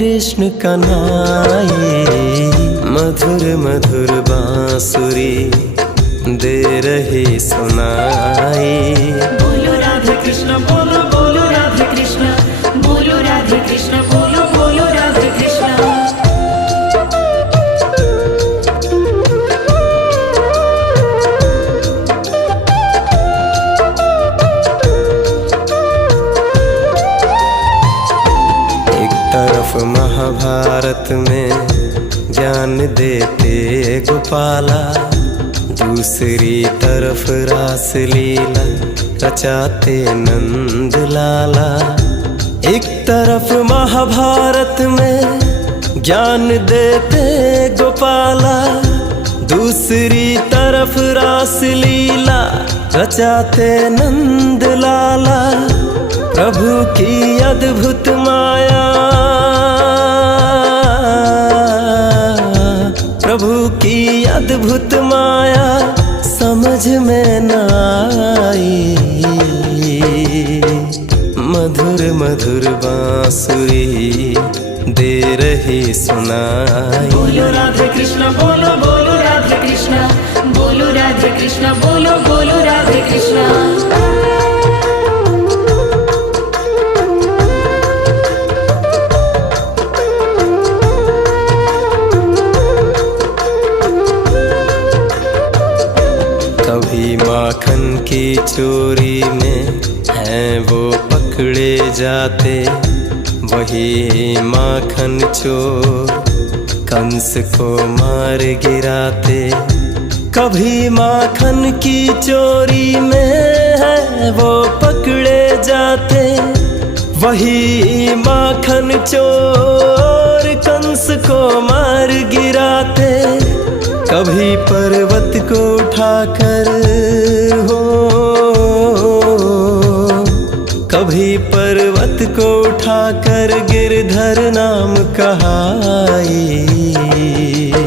कृष्ण कन्हाई। मधुर मधुर बांसुरी दे रही सुनाई। बोलो राधे कृष्ण बोलो बोलो राधे कृष्ण बोलो राधे कृष्ण बोलो बोलो राधे कृष्ण। तरफ महाभारत में ज्ञान देते गोपाला, दूसरी तरफ रास लीला रचाते नंद लाला। एक तरफ महाभारत में ज्ञान देते गोपाला, दूसरी तरफ रास लीला रचाते नंद लाला। प्रभु की अद्भुत माया, प्रभु की अद्भुत माया समझ में न आई। मधुर मधुर बांसुरी दे रही सुनाई। बोलो राधे कृष्ण बोलो बोलो राधे कृष्ण बोलो राधे कृष्ण बोलो बोलो राधे कृष्ण। कभी माखन की चोरी में हैं वो पकड़े जाते, वही माखन चोर कंस को मार गिराते। कभी माखन की चोरी में है वो पकड़े जाते, वही माखन चोर कंस को मार गिराते। कभी पर्वत को उठाकर हो, कभी पर्वत को उठाकर गिरधर नाम कहाई।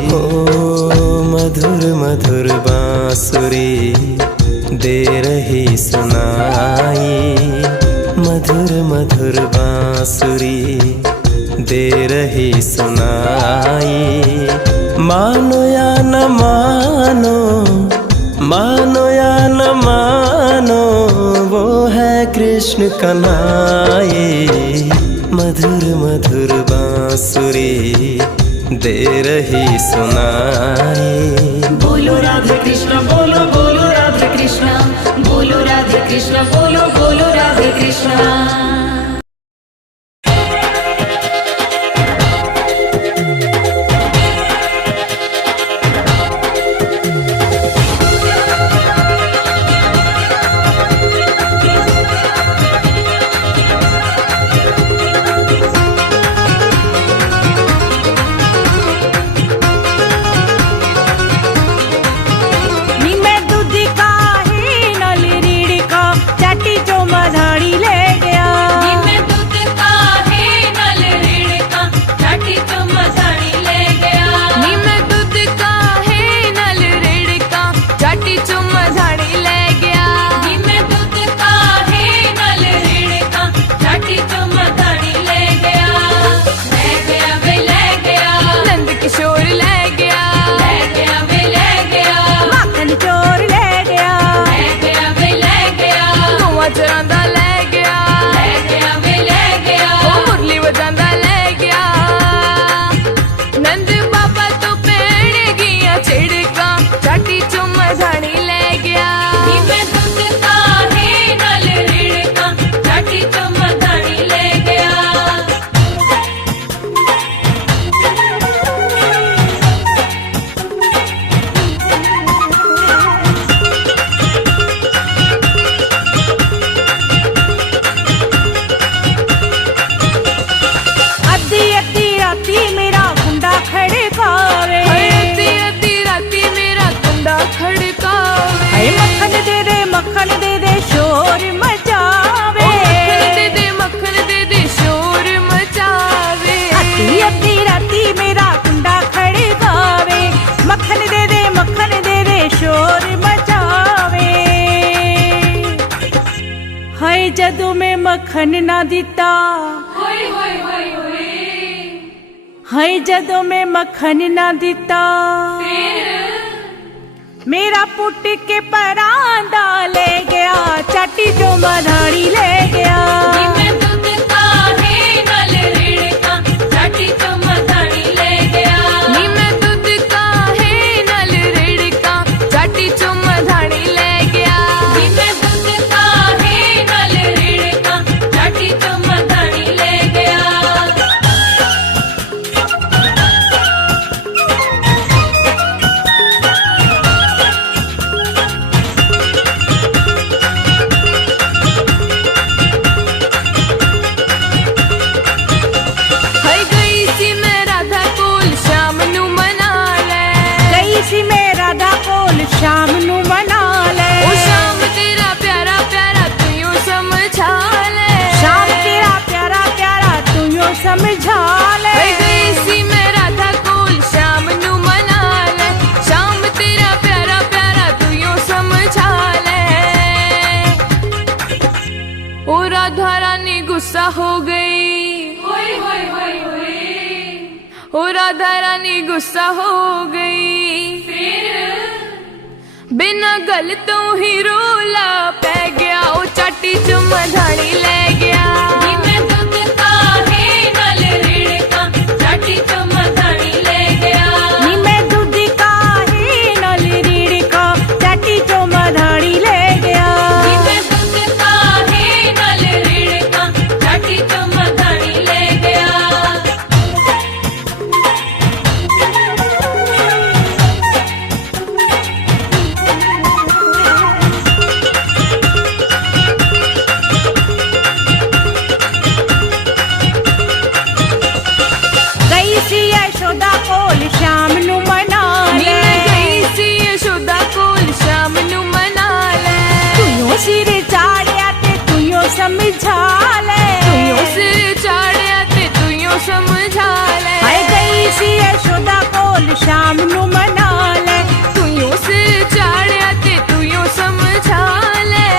हो मधुर मधुर बांसुरी दे रही सुनाई। मधुर मधुर बांसुरी दे रही सुनाई। मानो या न मानो, मानो या न मानो, वो है कृष्ण कन्हाई। मधुर मधुर बांसुरी दे रही सुनाई। बोलो राधे कृष्ण बोलो बोलो राधे कृष्ण बोलो राधे कृष्ण बोलो बोलो राधे कृष्ण। जदों में मक्खन ना दिता, होए होए होए होए ਹਾਏ ਜਦੋਂ ਮੈਂ ਮੱਖਣ ਨਾ ਦਿੱਤਾ ਮੇਰਾ ਪੁੱਟ ਕੇ ਪਰਾਂ ਦਾ ਲੈ ਗਿਆ ਚਾਟੀ ਚੋਂ ਮਧਾਣੀ ਲੈ ਗਿਆ ਨੀ ਮੈਂ ਦੁੱਧ ਕਾਹੇ ਨਾਲ ਰਿੜਕਾਂ ਚਾਟੀ ਚੋਂ ਮਧਾਣੀ ਲੈ ਗਿਆ ਨੀ ਮੈਂ ਦੁੱਧ ਕਾਹੇ ਨਾਲ ਰਿੜਕਾਂ ਚਾਟੀ ਚੋਂ ਮਧਾਣੀ ਲੈ ਗਿਆ ਨੀ ਮੈਂ ਦੁੱਧ ਕਾਹੇ ਨਾਲ ਰਿੜਕਾਂ ਚਾਟੀ ਚੋਂ ਮਧਾਣੀ ਲੈ ਗਿਆ ਹਾਏ ਗਈ ਸੀ ਮੈਂ ਰਾਧਾ ਕੋਲ ਸ਼ਾਮ ਨੂੰ ਮਨਾ ਲੈ ਗਈ ਸੀ ਮੈਂ ਰਾਧਾ ਕੋਲ ਸ਼ਾਮ ਨੂੰ ਮਨਾ ਲੈ ਉਹ ਸ਼ਾਮ ਤੇਰਾ ਪਿਆਰਾ ਪਿਆਰਾ ਤੂੰ ਯੋ ਸਮਝਾ ਲੈ ਸ਼ਾਮ ਤੇਰਾ ਪਿਆਰਾ ਪਿਆਰਾ ਤੂੰ ਯੋ ਸਮਝਾ ਲੈ ਹਾਏ ਗਈ ਸੀ ਮੈਂ ਰਾਧਾ ਕੋਲ ਸ਼ਾਮ ਨੂੰ ਮਨਾ ਲੈ ਸ਼ਾਮ ਤੇਰਾ ਪਿਆਰਾ ਪਿਆਰਾ ਤੂੰ ਯੋ ਸਮਝਾ ਲੈ ਉਹ ਰਾਧਾ ਰਾਨੀ ਗੁੱਸਾ ਹੋ ਗਈ ਹੋਏ ਹੋਏ ਹੋਏ ਹੋਏ ਉਹ ਰਾਧਾ ਰਾਨੀ ਗੁੱਸਾ ਹੋ ਗਈ ਫਿਰ ਬਿਨਾਂ ਗੱਲ ਤੋਂ ਹੀ ਰੋਲਾ ਪੈ ਗਿਆ ਉਹ ਚਾਟੀ ਚ ਮਧਾਣੀ ਲੈ ਗਿਆ ਨੀ ਮੈਂ ਦੁੱਧ ਕਾਹੇ ਨਾਲ ਰਿੜਕਾਂ ਚਾਟੀ ਚੋਂ ਮਧਾਣੀ ਲੈ ਗਿਆ ਨੀ ਮੈਂ ਦੁੱਧ ਕਾਹੇ ਨਾਲ ਰੀੜਕਾ ਚਾਟੀ ਚੋਂ ਮਧਾਣੀ ਲੈ ਗਿਆ ਨੀ ਮੈਂ ਦੁੱਧ ਕਾਹੇ ਨਾਲ ਰਿੜਕਾਂ ਚਾਟੀ ਚੋਂ ਮਧਾਣੀ ਲੈ ਗਿਆ ਗਈ ਸੀ ਯਸ਼ੋਦਾ ਕੋਲ ਸ਼ਾਮ ਨੂੰ ਮਨਾ ਨੀ ਲੈ ਮੈਂ ਗਈ ਸੀ ਯਸ਼ੋਦਾ ਕੋਲ ਸ਼ਾਮ ਨੂੰ ਮਨਾ ਲੈ ਤੂੰ ਯੋ ਸਿਰ ਚਾੜਿਆ ਤੇ ਤੂੰ ਯੋ ਸਮਝਾ ਲੈ ਤੂੰ ਯੋ ਸਿਰ ਚਾੜਿਆ ਤੇ ਤੂੰ ਯੋ ਸਮਝਾ ਲੈ ਹਾਏ ਗਈ ਸੀ ਯਸ਼ੋਦਾ ਕੋਲ ਸ਼ਾਮ ਨੂੰ ਮਨਾ ਲੈ ਤੂੰ ਯੋ ਸਿਰ ਚਾੜਿਆ ਤੇ ਤੂੰ ਯੋ ਸਮਝਾ ਲੈ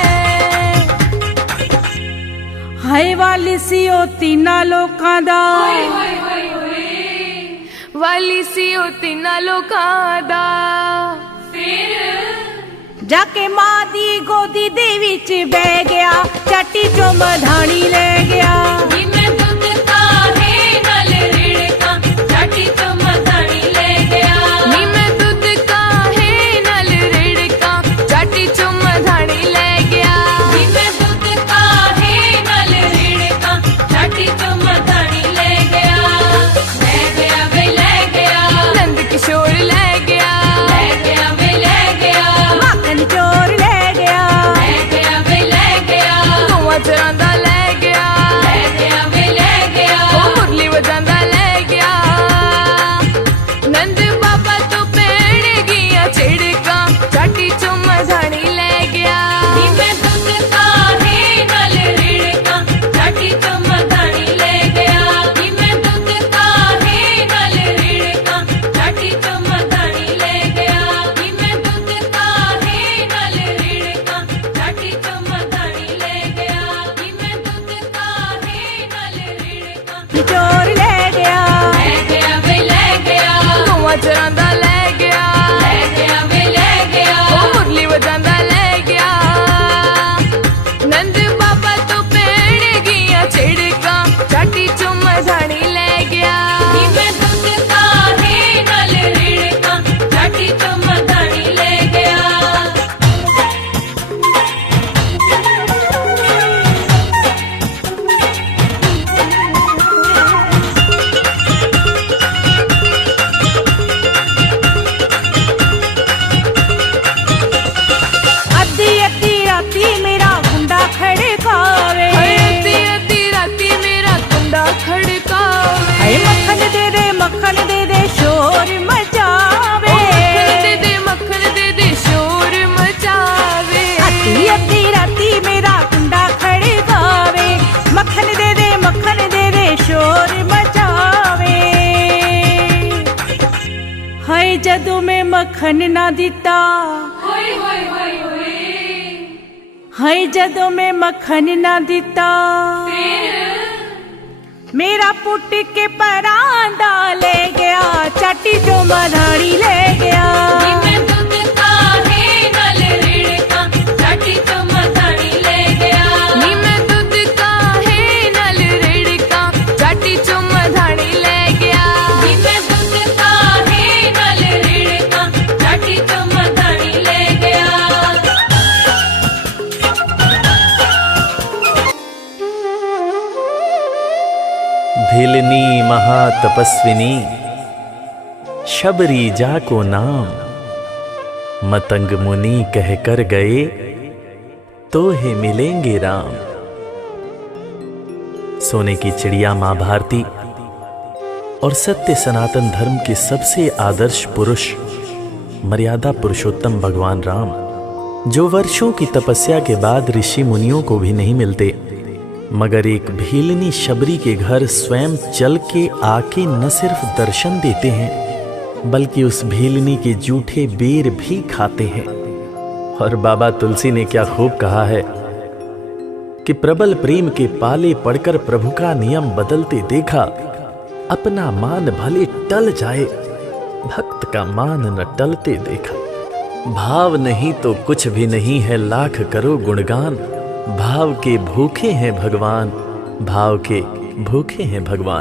ਹਾਏ ਵਾਲੀ ਸੀ ਉਹ ਤਿੰਨਾਂ ਲੋਕਾਂ ਦਾ ਹੋਏ ਹੋਏ ਹੋਏ ਵਾਲੀ ਸੀ ਉਹ ਤਿੰਨਾਂ ਲੋਕਾਂ ਦਾ ਫਿਰ ਜਾ ਕੇ ਮਾਂ ਦੀ ਗੋਦੀ ਦੇ ਵਿੱਚ ਬਹਿ ਗਿਆ ਚਾਟੀ ਚੋਂ ਮਧਾਣੀ ਲੈ ਗਿਆ ਨੀ ਮੈਂ ਦੁੱਧ ਕਾਹੇ ਨਾਲ ਰਿੜਕਾਂ ਚਾਟੀ ਚੋਂ ਮਧਾਣੀ ਲੈ ਗਿਆ ਨੀ ਮੈਂ ਦੁੱਧ ਕਾਹੇ ਨਾਲ ਰਿੜਕਾਂ ਚਾਟੀ ਚੋਂ ਮਧਾਣੀ ਲੈ ਗਿਆ ਨੀ ਮੈਂ ਦੁੱਧ ਕਾਹੇ ਨਾਲ ਰਿੜਕਾਂ ਚਾਟੀ ਚੋਂ ਮਧਾਣੀ ਲੈ ਗਿਆ ਵੇ ਲੈ ਗਿਆ ਨੰਦ ਕਿਸ਼ੋਰ ਲੈ ਗਿਆ ਵੇ ਲੈ ਗਿਆ ਮਾਖਣ ਚੋਰ ਲੈ ਗਿਆ ਵੇ ਲੈ ਗਿਆ ਗੋਆ ਚਰਾਂਦਾ ਲੈ ਗਿਆ ਵੇ ਲੈ ਗਿਆ ਉਹ ਮੁਰਲੀ ਵਜਾਂਦਾ ਲੈ ਗਿਆ ਨੰਦ ਬਾਬਾ ਤੋਂ ਪੈਣ ਗਈਆਂ ਛਿੜਕਾਂ ਚਾਟੀ ਚੋਂ ਮਧਾਣੀ ਲੈ ਗਿਆ ਨੀ ਮੈਂ ਦੁੱਧ ਕਾਹੇ ਨਾਲ ਰਿੜਕਾਂ ਚਾਟੀ ਚੋਂ ਮਧਾਣੀ ਲੈ ਗਿਆ ਨੀ ਮੈਂ ਦੁੱਧ ਕਾਹੇ ਨਾਲ ਰਿੜਕਾਂ ਚਾਟੀ ਚੋਂ ਮਧਾਣੀ ਲੈ ਗਿਆ ਨੀ ਮੈਂ ਦੁੱਧ ਕਾਹੇ ਨਾਲ ਰਿੜਕਾਂ ਚਾਟੀ ਚੋਂ ਮਧਾਣੀ ਲੈ ਗਿਆ ਨੀ ਮੈਂ ਦੁੱਧ ਕਾਹੇ ਨਾਲ ਰਿੜਕਾਂ ਚੋਰ ਲੈ ਗਿਆ ਵੇ ਲੈ ਗਿਆ ਗੋਆ ਚਰਾਂਦਾ ਲੈ ਗਿਆ ਵੇ ਲੈ ਗਿਆ ਉਹ ਮੁਰਲੀ ਵਜਾਂਦਾ ਲੈ ਗਿਆ ਨੰਦ ਬਾਬਾ ਤੋਂ ਪੈਣ ਗਈਆਂ ਛਿੜਕਾਂ ਚਾਟੀ ਚੋਂ ਮਧਾਣੀ ਲੈ ਗਿਆ ਨੀ ਮੈਂ ਦੁੱਧ ਕਾਹੇ ਨਾਲ ਰਿੜਕਾਂ ਚਾਟੀ ਚੋਂ ਮਧਾਣੀ ਲੈ ਗਿਆ ਅੱਧੀ ਅੱਧੀ ਰਾਤੀ ਮੇਰਾ ਗੁੰਡਾ ਖੜਕਾਵੇ ਹਾਏ ਅੱਧੀ ਅੱਧੀ ਰਾਤੀ ਮੇਰਾ ਕੁੰਡਾ ਖੜਕਾਵੇ ਹਾਏ ਮੱਖਣ ਦੇ ਦੇ ਸ਼ੋਰ ਮਚਾਵੇ ਉਹ ਮੱਖਣ ਦੇ ਦੇ ਸ਼ੋਰ ਮਚਾਵੇ ਅੱਧੀ ਅੱਧੀ ਰਾਤੀ ਮੇਰਾ ਗੁੰਡਾ ਖੜਕਾਵੇ ਮੱਖਣ ਦੇ ਦੇ ਸ਼ੋਰ ਮਚਾਵੇ ਹਾਏ ਜਦੋਂ ਮੈਂ ਮੱਖਣ ਨਾ ਦਿੱਤਾ ਹੋਏ ਹੋਏ ਹੋਏ ਹੋਏ ਹਾਏ ਜਦੋਂ ਮੈਂ ਮੱਖਣ ਨਾ ਦਿੱਤਾ ਫਿਰ ਮੇਰਾ ਪੁੱਟ ਕੇ ਪਰਾਂ ਦਾ ਲੈ तपस्विनी शबरी जा को नाम, मतंग मुनि कह कर गए तो हे मिलेंगे राम। सोने की चिड़िया मां भारती और सत्य सनातन धर्म के सबसे आदर्श पुरुष मर्यादा पुरुषोत्तम भगवान राम, जो वर्षों की तपस्या के बाद ऋषि मुनियों को भी नहीं मिलते, मगर एक भीलनी शबरी के घर स्वयं चल के आके न सिर्फ दर्शन देते हैं बल्कि उस भीलनी के जूठे बेर भी खाते हैं। और बाबा तुलसी ने क्या खूब कहा है कि प्रबल प्रेम के पाले पड़कर प्रभु का नियम बदलते देखा, अपना मान भले टल जाए भक्त का मान न टलते देखा। भाव नहीं तो कुछ भी नहीं है, लाख करो गुणगान, भाव के भूखे हैं भगवान, भाव के भूखे हैं भगवान।